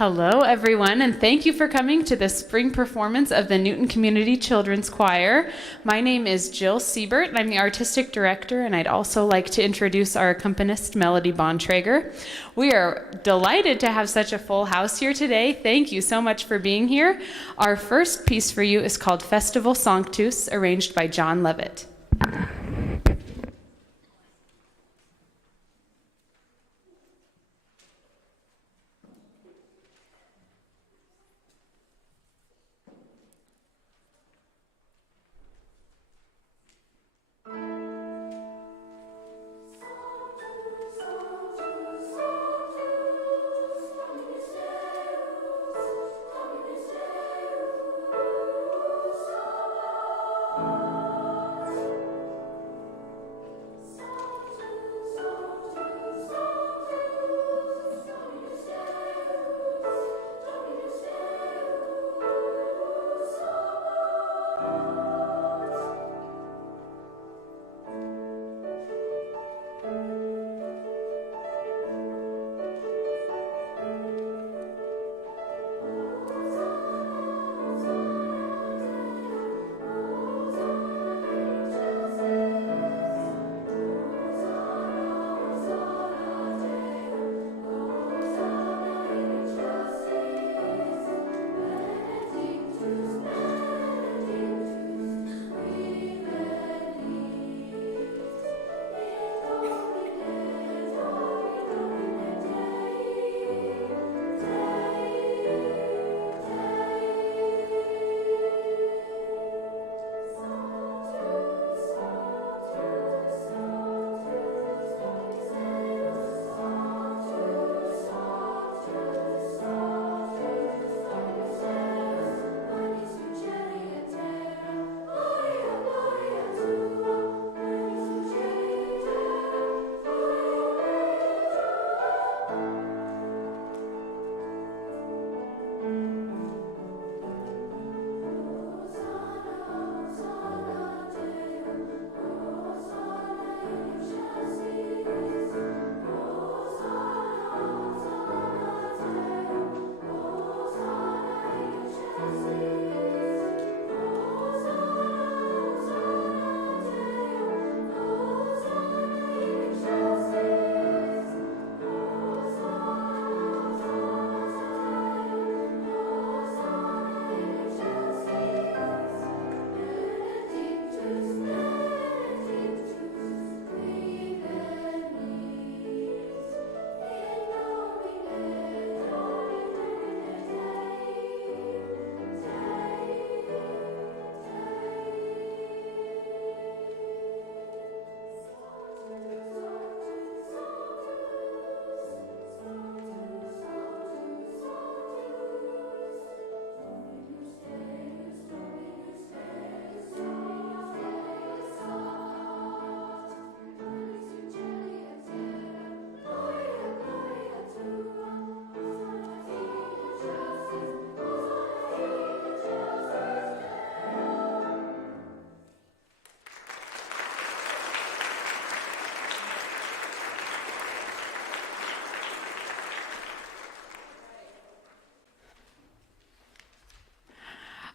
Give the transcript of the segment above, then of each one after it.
Hello, everyone, and thank you for coming to the spring performance of the Newton Community Children's Choir. My name is Jill Siebert, and I'm the artistic director, and I'd also like to introduce our accompanist, Melody Bontrager. We are delighted to have such a full house here today. Thank you so much for being here. Our first piece for you is called Festival Sanctus, arranged by John Levitt.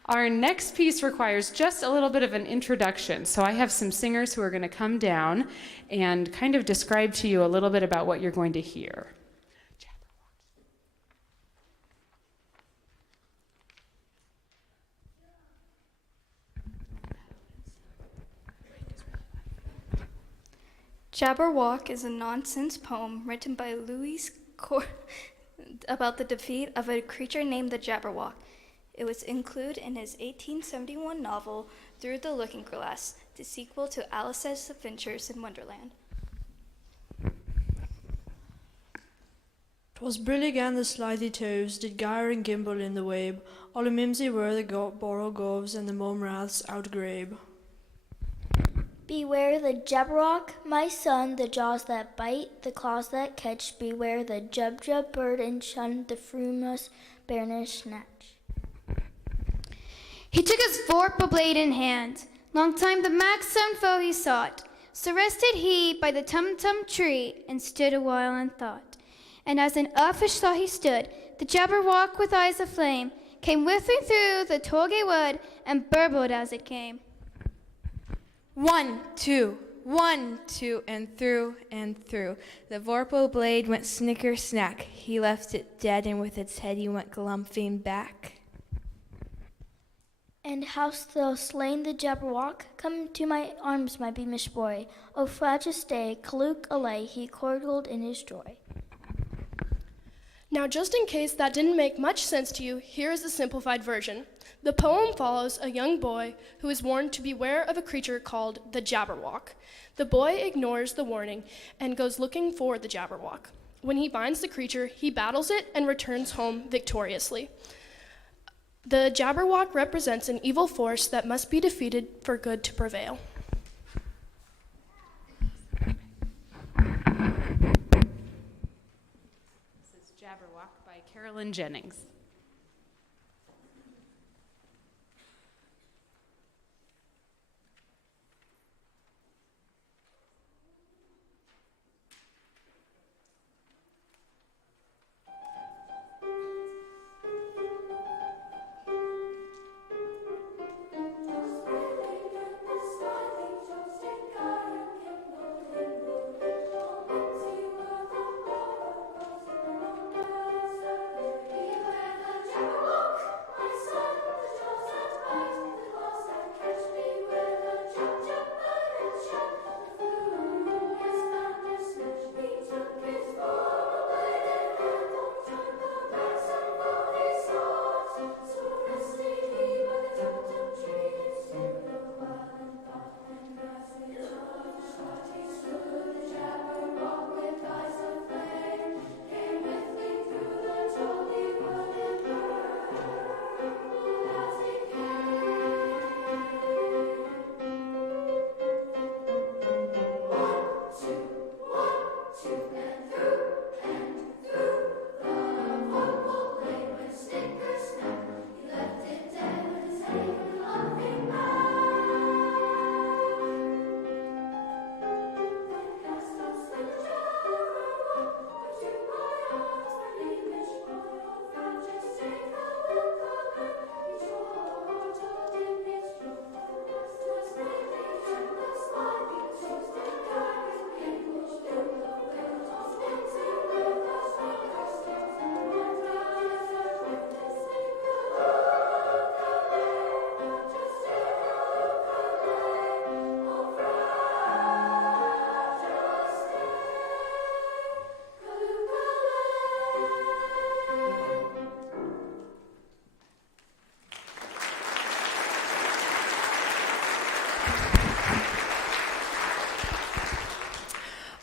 Our next piece requires just a little bit of an introduction. So I have some singers who are going to come down and kind of describe to you a little bit about what you're going to hear. Jabberwock is a nonsense poem written by Lewis about the defeat of a creature named the Jabberwock. It was included in his 1871 novel, Through the Looking Glass, the sequel to Alice's Adventures in Wonderland. 'Twas brillig and the slithy toves did gyre and gimble in the wabe, all mimsy were the borrow goves and the mome raths outgrabe. Beware the Jabberwock, my son, the jaws that bite, the claws that catch. Beware the Jubjub bird and shun the frumus bairnish snatch. He took his vorpal blade in hand, long time the maxim foe he sought. So rested he by the tum-tum tree, and stood a while in thought. And as an uffish saw he stood, the Jabberwock with eyes of flame came whiffing through the Tolgate wood and burbled as it came. 1, 2, 1, 2, and through and through. The vorpal blade went snicker snack. He left it dead, and with its head he went glumping back. And hast thou slain the Jabberwock? Come to my arms, my beamish boy. O fragile stay, Kaluk alay, he curdled in his joy. Now, just in case that didn't make much sense to you, here is the simplified version. The poem follows a young boy who is warned to beware of a creature called the Jabberwock. The boy ignores the warning and goes looking for the Jabberwock. When he finds the creature, he battles it and returns home victoriously. The Jabberwock represents an evil force that must be defeated for good to prevail. This is Jabberwock by Carolyn Jennings.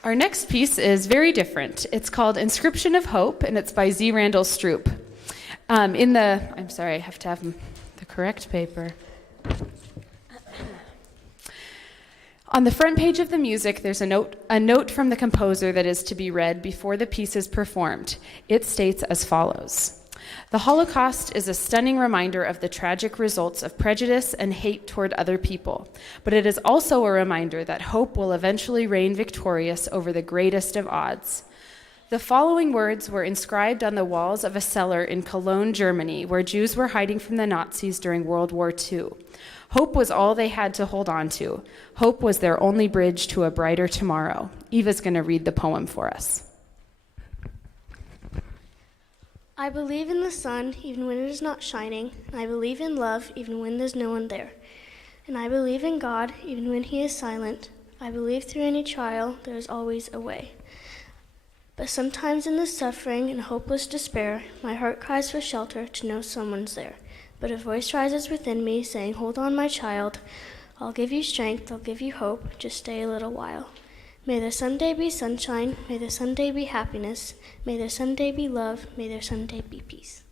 Our next piece is very different. It's called Inscription of Hope, and it's by Z. Randall Stroop. I'm sorry, I have to have the correct paper. On the front page of the music, there's a note from the composer that is to be read before the piece is performed. It states as follows. The Holocaust is a stunning reminder of the tragic results of prejudice and hate toward other people, but it is also a reminder that hope will eventually reign victorious over the greatest of odds. The following words were inscribed on the walls of a cellar in Cologne, Germany, where Jews were hiding from the Nazis during World War II. Hope was all they had to hold on to. Hope was their only bridge to a brighter tomorrow. Eva's going to read the poem for us. I believe in the sun, even when it is not shining. And I believe in love, even when there's no one there. And I believe in God, even when he is silent. I believe through any trial, there is always a way. But sometimes in the suffering and hopeless despair, my heart cries for shelter to know someone's there. But a voice rises within me, saying, hold on, my child. I'll give you strength, I'll give you hope, just stay a little while. May there someday be sunshine, may there someday be happiness, may there someday be love, may there someday be peace.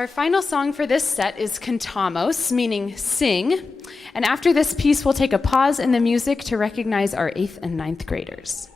Our final song for this set is Cantamos, meaning sing. And after this piece, we'll take a pause in the music to recognize our 8th and 9th graders.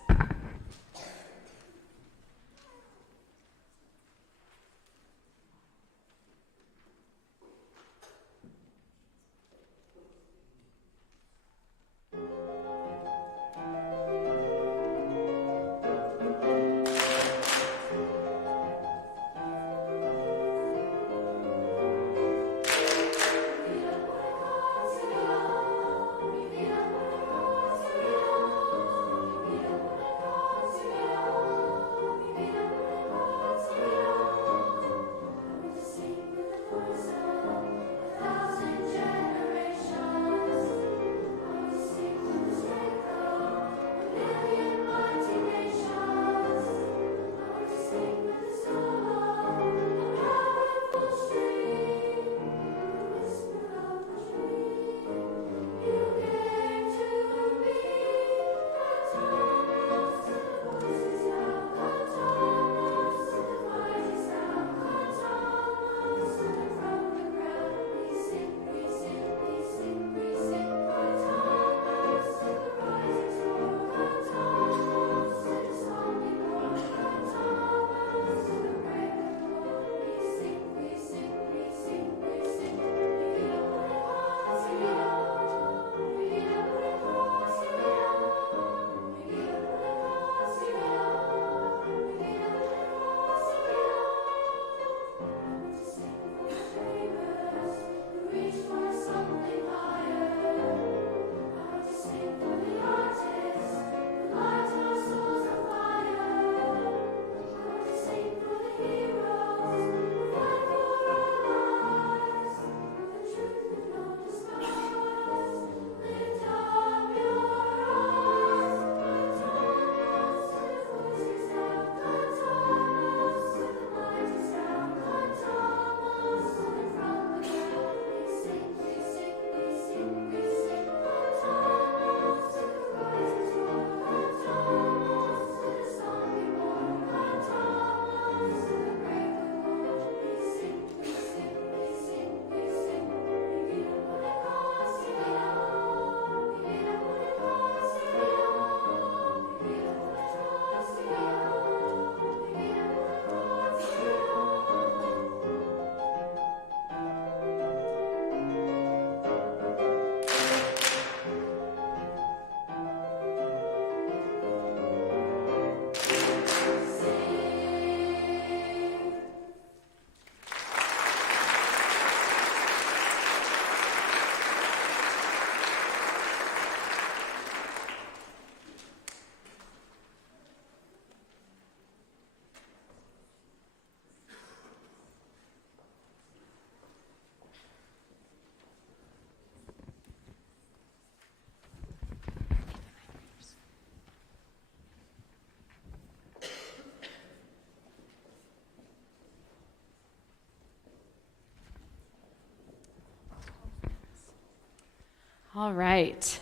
All right.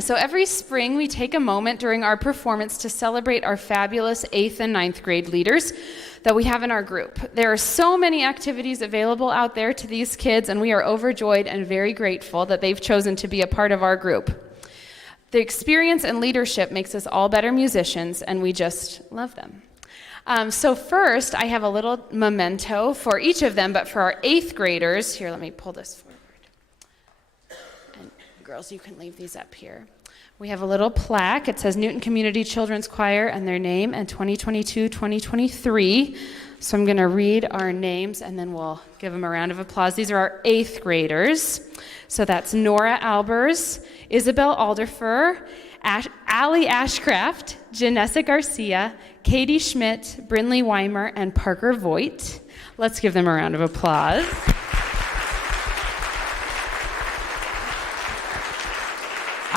So every spring we take a moment during our performance to celebrate our fabulous 8th and 9th grade leaders that we have in our group. There are so many activities available out there to these kids, and we are overjoyed and very grateful that they've chosen to be a part of our group. The experience and leadership makes us all better musicians, and we just love them. So first, I have a little memento for each of them, but for our 8th graders, here, let me pull this forward. And girls, you can leave these up here. We have a little plaque. It says Newton Community Children's Choir and their name and 2022-2023. So I'm going to read our names, and then we'll give them a round of applause. These are our 8th graders. So that's Nora Albers, Isabel Alderfer, Allie Ashcraft, Janessa Garcia, Katie Schmidt, Brinley Weimer, and Parker Voigt. Let's give them a round of applause.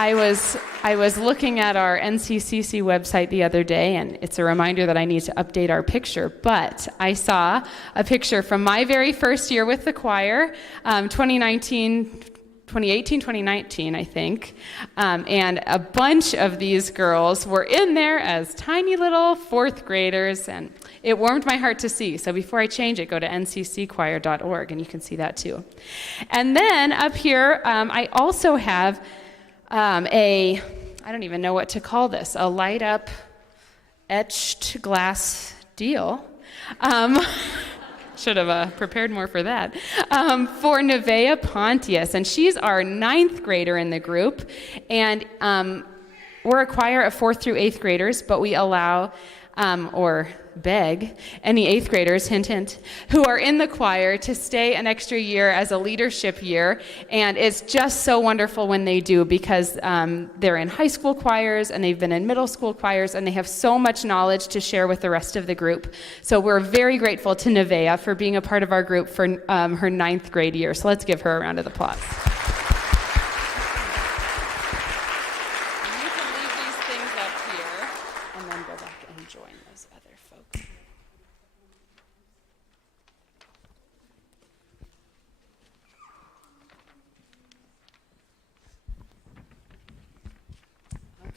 I was looking at our NCCC website the other day, and it's a reminder that I need to update our picture, but I saw a picture from my very first year with the choir, 2019 2018, 2019, I think. And a bunch of these girls were in there as tiny little fourth graders, and it warmed my heart to see. So before I change it, go to nccchoir.org, and you can see that too. And then up here, I also have I don't even know what to call this, a light up etched glass deal. Should have prepared more for that. For Nevaeh Pontius, and she's our 9th grader in the group. And we're a choir of 4th through 8th graders, but we allow or beg any 8th graders, hint, hint, who are in the choir to stay an extra year as a leadership year. And it's just so wonderful when they do, because they're in high school choirs and they've been in middle school choirs, and they have so much knowledge to share with the rest of the group. So we're very grateful to Nevaeh for being a part of our group for her 9th grade year. So let's give her a round of applause.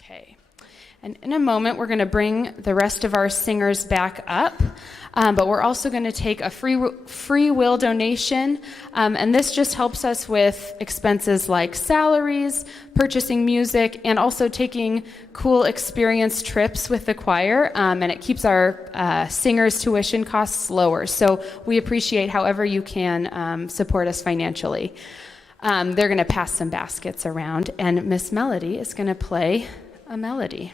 Okay, and in a moment we're going to bring the rest of our singers back up, but we're also going to take a free will donation, and this just helps us with expenses like salaries, purchasing music, and also taking cool experience trips with the choir, and it keeps our singers' tuition costs lower. So we appreciate however you can support us financially. They're going to pass some baskets around, and Miss Melody is going to play a melody.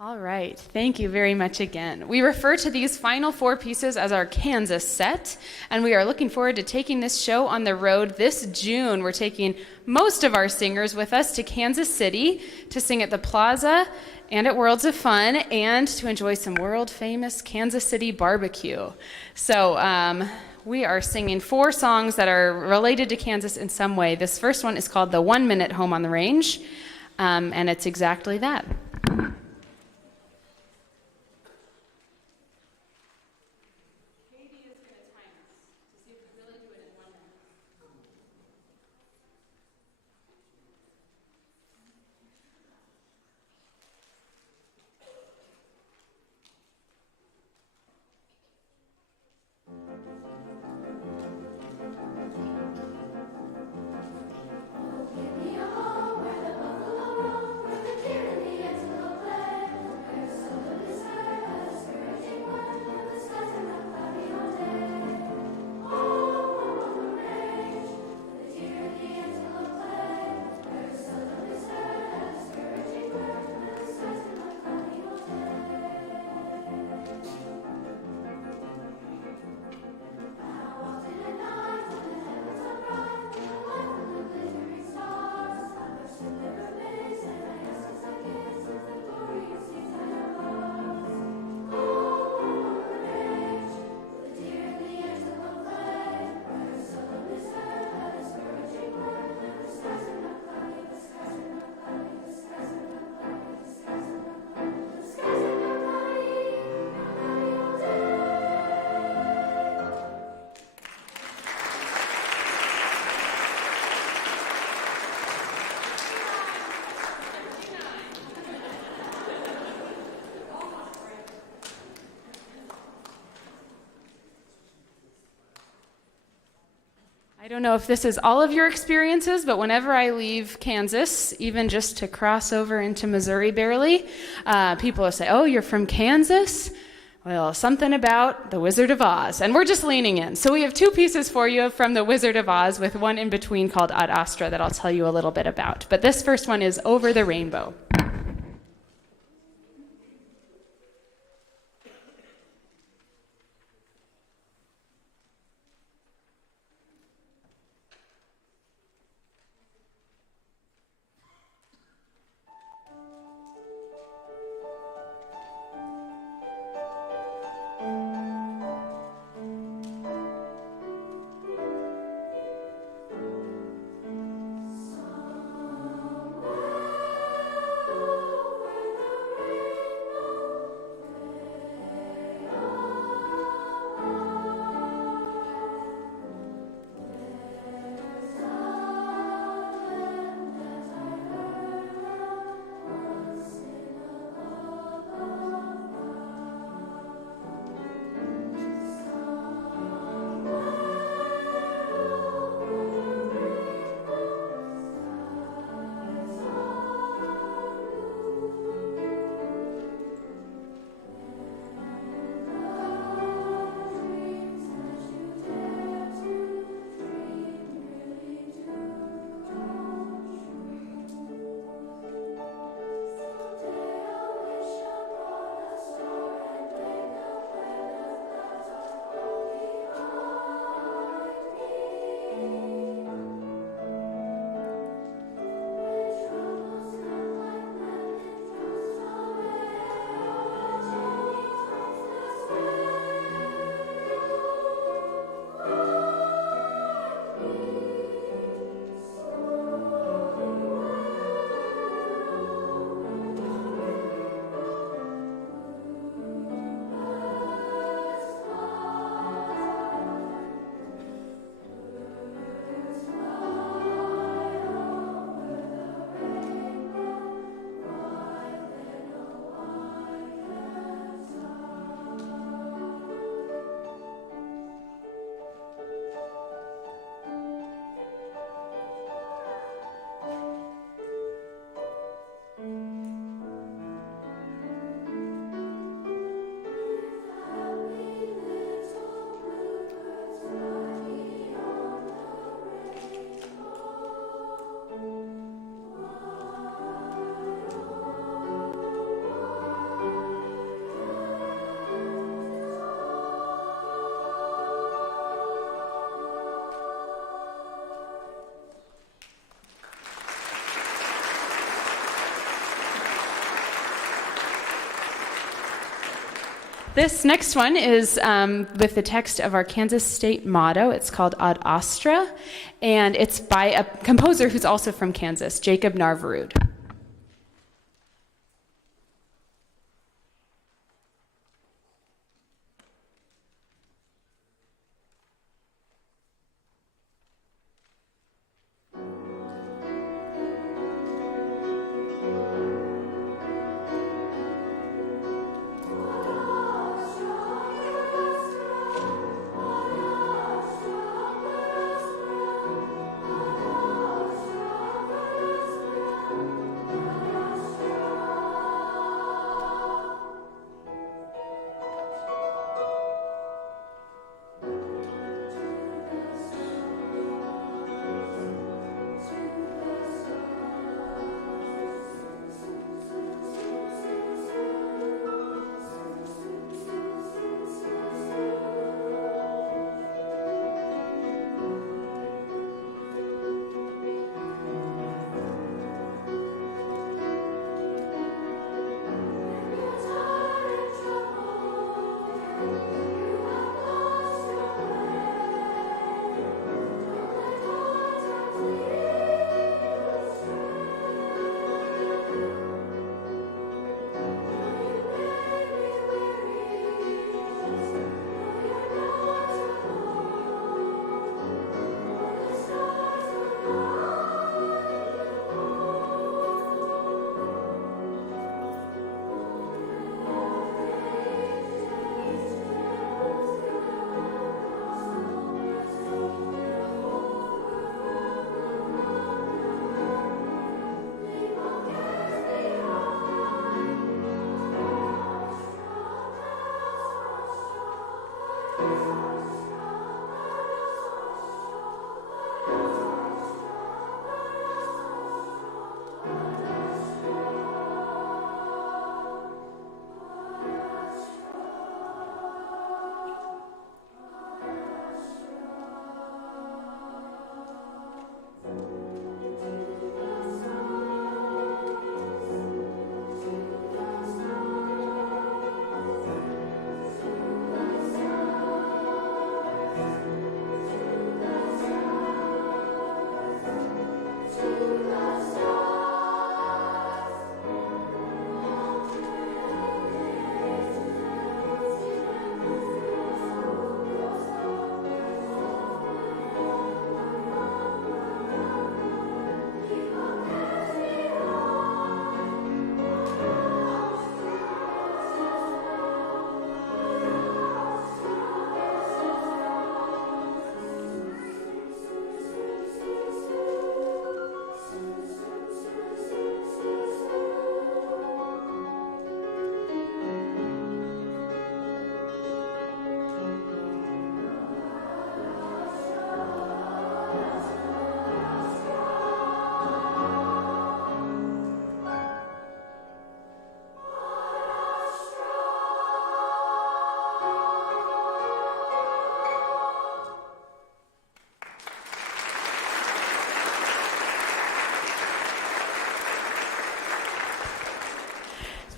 All right, thank you very much again. We refer to these final 4 pieces as our Kansas set, and we are looking forward to taking this show on the road this June. We're taking most of our singers with us to Kansas City to sing at the Plaza and at Worlds of Fun, and to enjoy some world-famous Kansas City barbecue. So we are singing 4 songs that are related to Kansas in some way. This first one is called The 1 Minute Home on the Range, and it's exactly that. I don't know if this is all of your experiences, but whenever I leave Kansas, even just to cross over into Missouri barely, people will say, "Oh, you're from Kansas?" Well, something about the Wizard of Oz, and we're just leaning in. So we have two pieces for you from the Wizard of Oz with one in between called Ad Astra that I'll tell you a little bit about. But this first one is Over the Rainbow. This next one is with the text of our Kansas State motto. It's called Ad Astra, and it's by a composer who's also from Kansas, Jacob Narverud.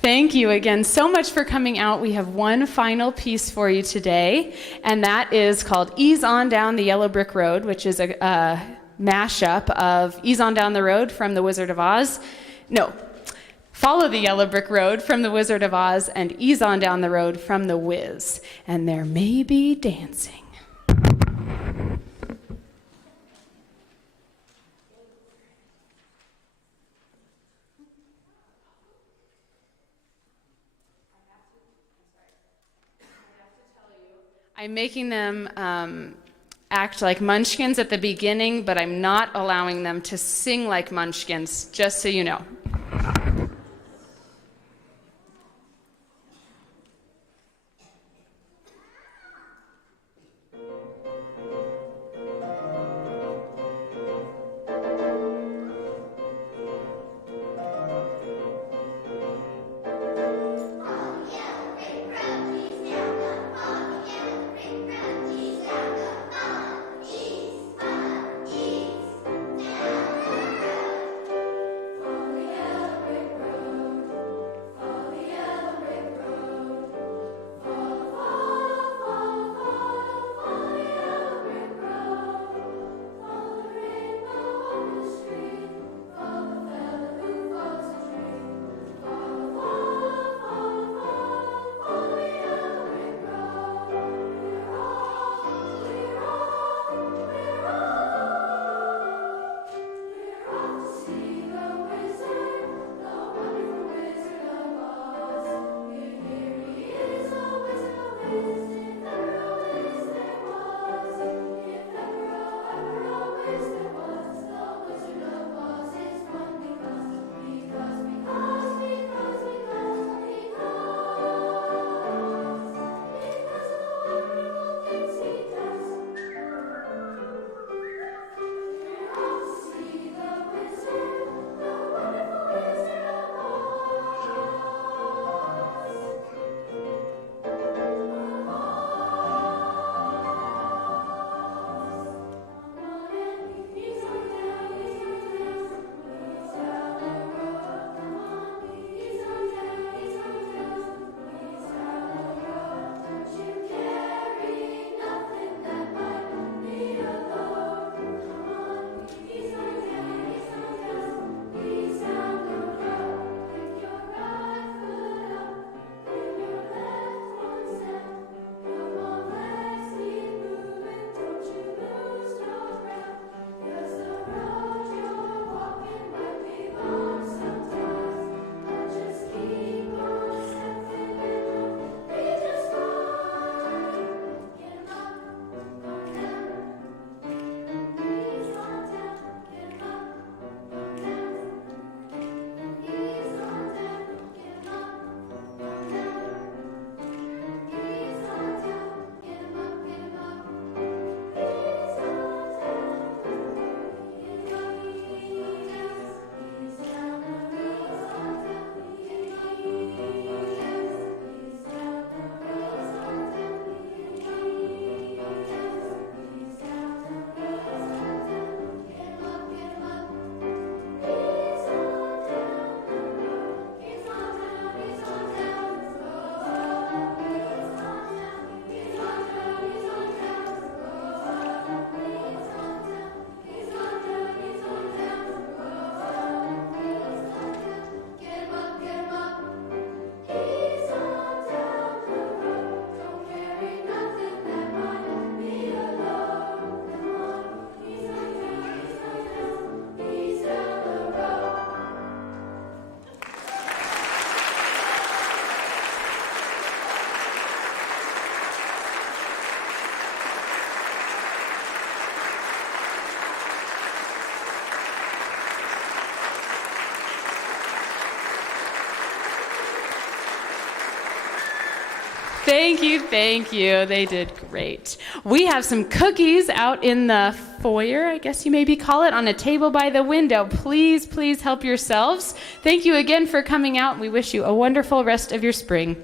Thank you again so much for coming out. We have one final piece for you today, and that is called Ease On Down the Yellow Brick Road, which is a mashup of Ease On Down the Road from The Wizard of Oz. No, Follow the Yellow Brick Road from The Wizard of Oz and Ease On Down the Road from The Wiz. And there may be dancing. I'm making them act like munchkins at the beginning, but I'm not allowing them to sing like munchkins, just so you know. Thank you, thank you. They did great. We have some cookies out in the foyer, I guess you maybe call it, on a table by the window. Please, please help yourselves. Thank you again for coming out. We wish you a wonderful rest of your spring.